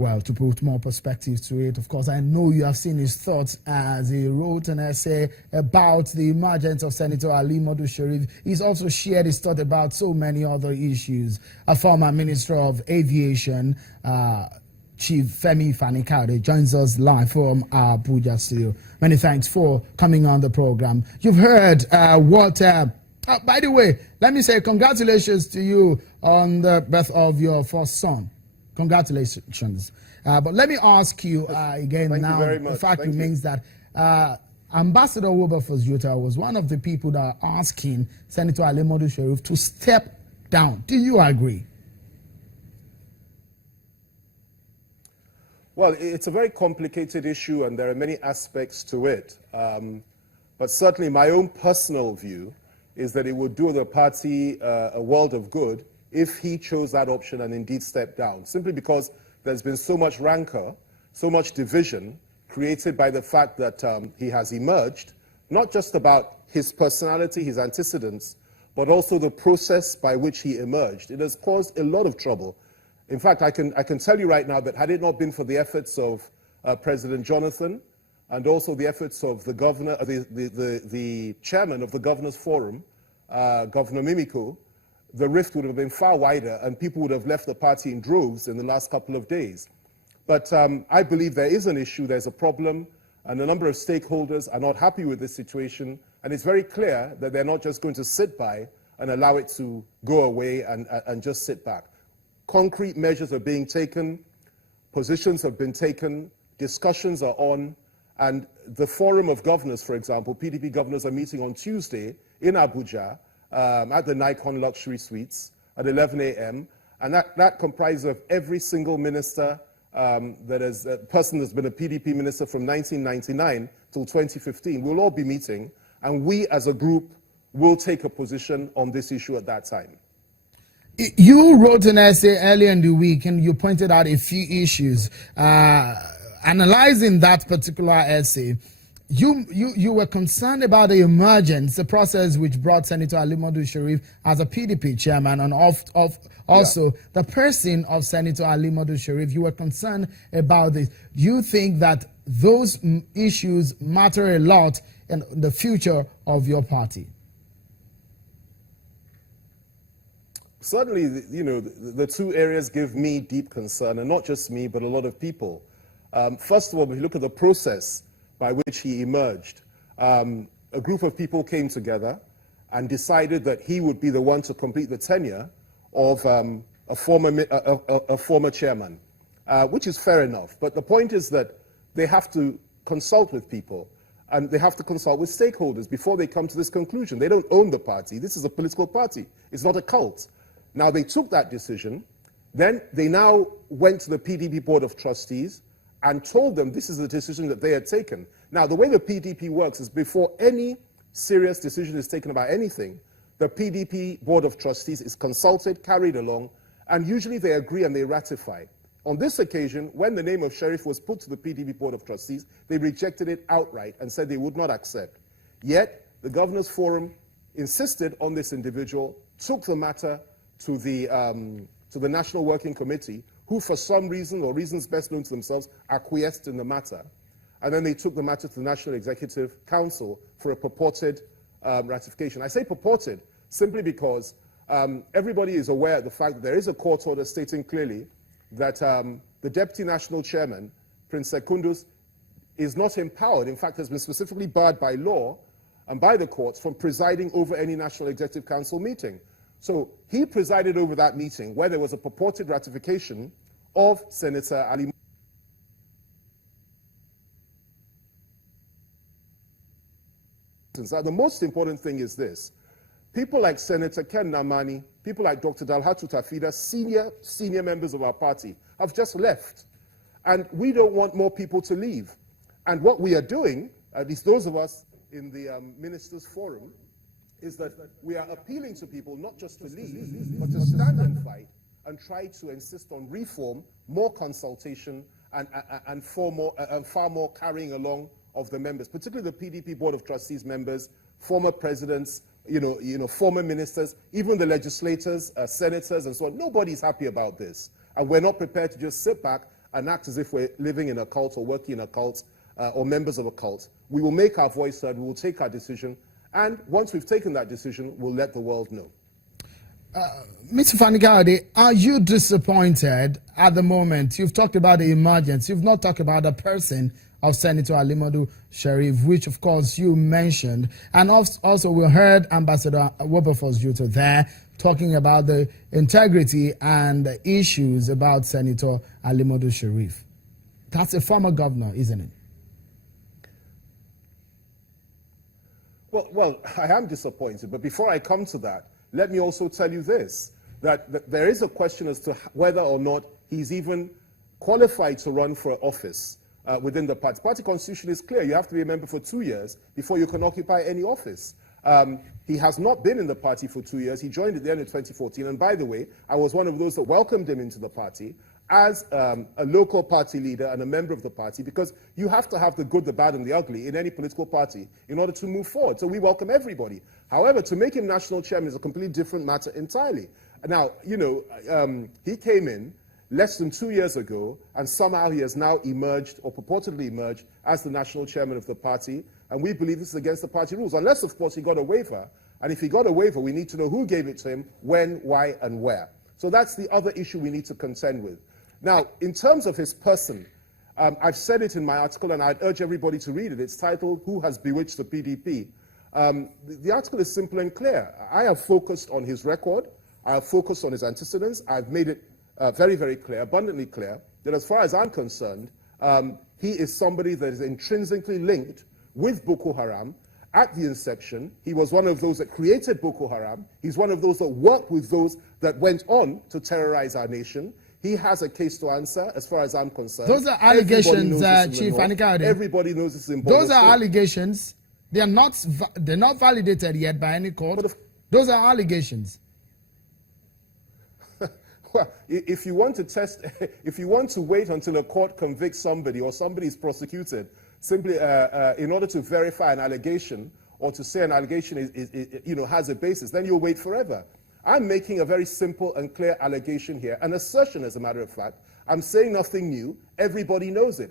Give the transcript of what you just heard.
Well, to put more perspective to it, of course, I know you have seen his thoughts as he wrote an essay about the emergence of Senator Alimodu Sharif. He's also shared his thought about so many other issues. A former Minister of Aviation, Chief Femi Fani-Kayode, joins us live from our Abuja studio. Many thanks for coming on the program. You've heard by the way, let me say congratulations to you on the birth of your first son. Congratulations. But let me ask you again now, the fact remains that Ambassador Wilberforce Jutta was one of the people that are asking Senator Alimodu Sharif to step down. Do you agree? Well, it's a very complicated issue and there are many aspects to it. But certainly my own personal view is that it would do the party a world of good if he chose that option and indeed stepped down, simply because there's been so much rancor, so much division created by the fact that he has emerged, not just about his personality, his antecedents, but also the process by which he emerged. It has caused a lot of trouble. In fact, I can tell you right now that had it not been for the efforts of President Jonathan and also the efforts of the governor, the chairman of the Governors Forum, Governor Mimiko, the rift would have been far wider and people would have left the party in droves in the last couple of days. But I believe there is an issue, there's a problem, and a number of stakeholders are not happy with this situation, and it's very clear that they're not just going to sit by and allow it to go away and just sit back. Concrete measures are being taken, positions have been taken, discussions are on, and the Forum of Governors, for example, PDP governors are meeting on Tuesday in Abuja, at the Nikon Luxury Suites at 11 a.m. And that comprises of every single minister that is a person that's been a PDP minister from 1999 till 2015. We'll all be meeting, and we as a group will take a position on this issue at that time. You wrote an essay earlier in the week, and you pointed out a few issues. Analyzing that particular essay, you were concerned about the emergence, the process which brought Senator Alimodu Sharif as a PDP chairman, and also the person of Senator Alimodu Sharif. You were concerned about this. Do you think that those issues matter a lot in the future of your party? Certainly, you know, the two areas give me deep concern, and not just me, but a lot of people. First of all, if you look at the process by which he emerged, a group of people came together and decided that he would be the one to complete the tenure of a former chairman, which is fair enough. But the point is that they have to consult with people, and they have to consult with stakeholders before they come to this conclusion. They don't own the party. This is a political party. It's not a cult. Now, they took that decision. Then they now went to the PDP Board of Trustees and told them this is the decision that they had taken. Now, the way the PDP works is before any serious decision is taken about anything, the PDP Board of Trustees is consulted, carried along, and usually they agree and they ratify. On this occasion, when the name of Sharif was put to the PDP Board of Trustees, they rejected it outright and said they would not accept. Yet, the Governors Forum insisted on this individual, took the matter to the National Working Committee, who for some reason, or reasons best known to themselves, acquiesced in the matter. And then they took the matter to the National Executive Council for a purported ratification. I say purported simply because everybody is aware of the fact that there is a court order stating clearly that the Deputy National Chairman, Prince Sekundus, is not empowered, in fact has been specifically barred by law and by the courts from presiding over any National Executive Council meeting. So he presided over that meeting where there was a purported ratification of Senator Alimodu. The most important thing is this. People like Senator Ken Namani, people like Dr. Dalhatu Tafida, senior members of our party, have just left. And we don't want more people to leave. And what we are doing, at least those of us in the Ministers' Forum, is that we are appealing to people not just to leave, but to stand and fight and try to insist on reform, more consultation, and far more carrying along of the members, particularly the PDP Board of Trustees members, former presidents, former ministers, even the legislators, senators, and so on. Nobody's happy about this. And we're not prepared to just sit back and act as if we're living in a cult or working in a cult or members of a cult. We will make our voice heard, we will take our decision, and once we've taken that decision, we'll let the world know. Mr. Fani-Kayode, are you disappointed at the moment? You've talked about the emergence. You've not talked about the person of Senator Alimodu Sheriff, which of course you mentioned. And also we heard Ambassador Wilberforce Juto there talking about the integrity and the issues about Senator Alimodu Sheriff. That's a former governor, isn't it? Well, I am disappointed, but before I come to that, let me also tell you this, that there is a question as to whether or not he's even qualified to run for office within the party. Party constitution is clear. You have to be a member for 2 years before you can occupy any office. He has not been in the party for 2 years. He joined at the end of 2014. And by the way, I was one of those that welcomed him into the party as a local party leader and a member of the party, because you have to have the good, the bad, and the ugly in any political party in order to move forward. So we welcome everybody. However, to make him national chairman is a completely different matter entirely. Now, you know, he came in less than 2 years ago, and somehow he has now emerged, or purportedly emerged, as the national chairman of the party, and we believe this is against the party rules, unless, of course, he got a waiver. And if he got a waiver, we need to know who gave it to him, when, why, and where. So that's the other issue we need to contend with. Now, in terms of his person, I've said it in my article, and I'd urge everybody to read it. It's titled, "Who Has Bewitched the PDP?" The article is simple and clear. I have focused on his record. I have focused on his antecedents. I've made it very, very clear, abundantly clear, that as far as I'm concerned, he is somebody that is intrinsically linked with Boko Haram. At the inception, he was one of those that created Boko Haram. He's one of those that worked with those that went on to terrorize our nation. He has a case to answer, as far as I'm concerned. Those are allegations, Chief Fani-Kayode. Everybody knows this in Those are allegations. They're not validated yet by any court. Those are allegations. Well, if you want to test, if you want to wait until a court convicts somebody or somebody is prosecuted, simply in order to verify an allegation or to say an allegation has a basis, then you'll wait forever. I'm making a very simple and clear allegation here, an assertion, as a matter of fact. I'm saying nothing new. Everybody knows it.